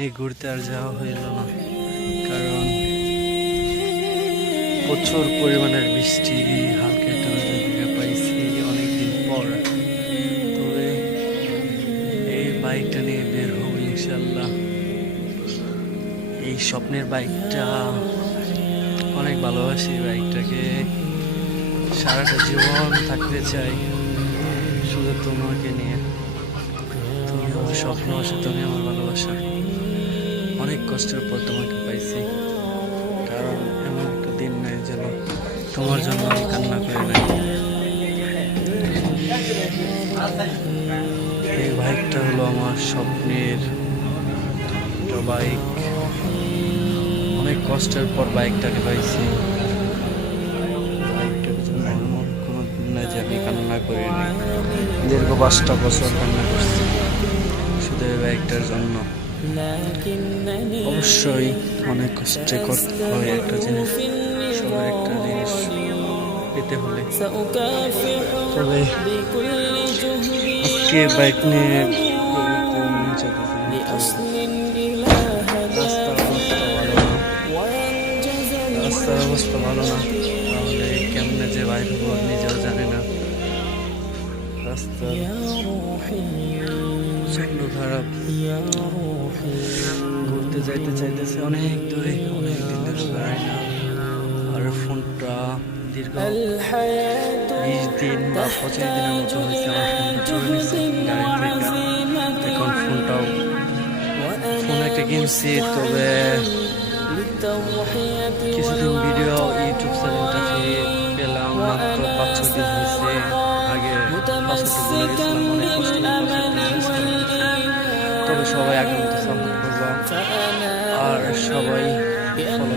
এই ঘুরতে আর যাওয়া হইল না, কারণ প্রচুর পরিমাণের বৃষ্টি, হালকা একটা দেখা পাইছি অনেকদিন পর। তবে এই বাইকটা নিয়ে বের হবো ইনশাল্লাহ। এই স্বপ্নের বাইকটা অনেক ভালোবাসি, বাইকটাকে সারাটা জীবন থাকতে চাই শুধু তোমাকে নিয়ে। তুমি আমার স্বপ্ন আছে, তুমি আমার ভালোবাসা। অনেক কষ্টের পর তোমাকে পাইছি, কারণ এমন একটা দিন নেই যেন তোমার জন্য আমি কান্না করে নাই। এই বাইকটা হলো আমার স্বপ্নের একটা বাইক। অনেক কষ্টের পর বাইকটাকে পাইছি। বাইকটার জন্য এমন কোনো দিন নাই যে আমি কান্না করি নাই। দীর্ঘ 5টা বছর কান্না করছি শুধু এই বাইকটার জন্য। অবশ্যই অনেক কষ্টে করতে হয় একটা জিনিস, সবার একটা জিনিস পেতে হলে। তবে আজকে বাইক নিয়ে রাস্তার অবস্থা ভালো না, তাহলে কেমনে যে বাইক হবো নিজেও জানি না। রাস্তা প্রচন্ড খারাপ, ঘুরতে যাইতে চাইতেছে অনেক দূরে, অনেক দিন ধরে বেড়াই না। আর ফোনটা দীর্ঘ 20 দিন বা 25 দিনের মতো হয়েছে আমার ফোনটা চলে নিচ্ছে গাড়ি থেকে। এখন ফোন একটা কিনছি, তবে কিছুদিন ভিডিও ইউটিউব চ্যানেলটা ফিরে পেলাম মাত্র 5-6 দিন হয়েছে। আগে পাসওয়ার্ডটা ভুলে গেছিলাম, অনেক কষ্ট তবে সবাই আগের মতো সাপোর্ট করবা আর সবাই ফলো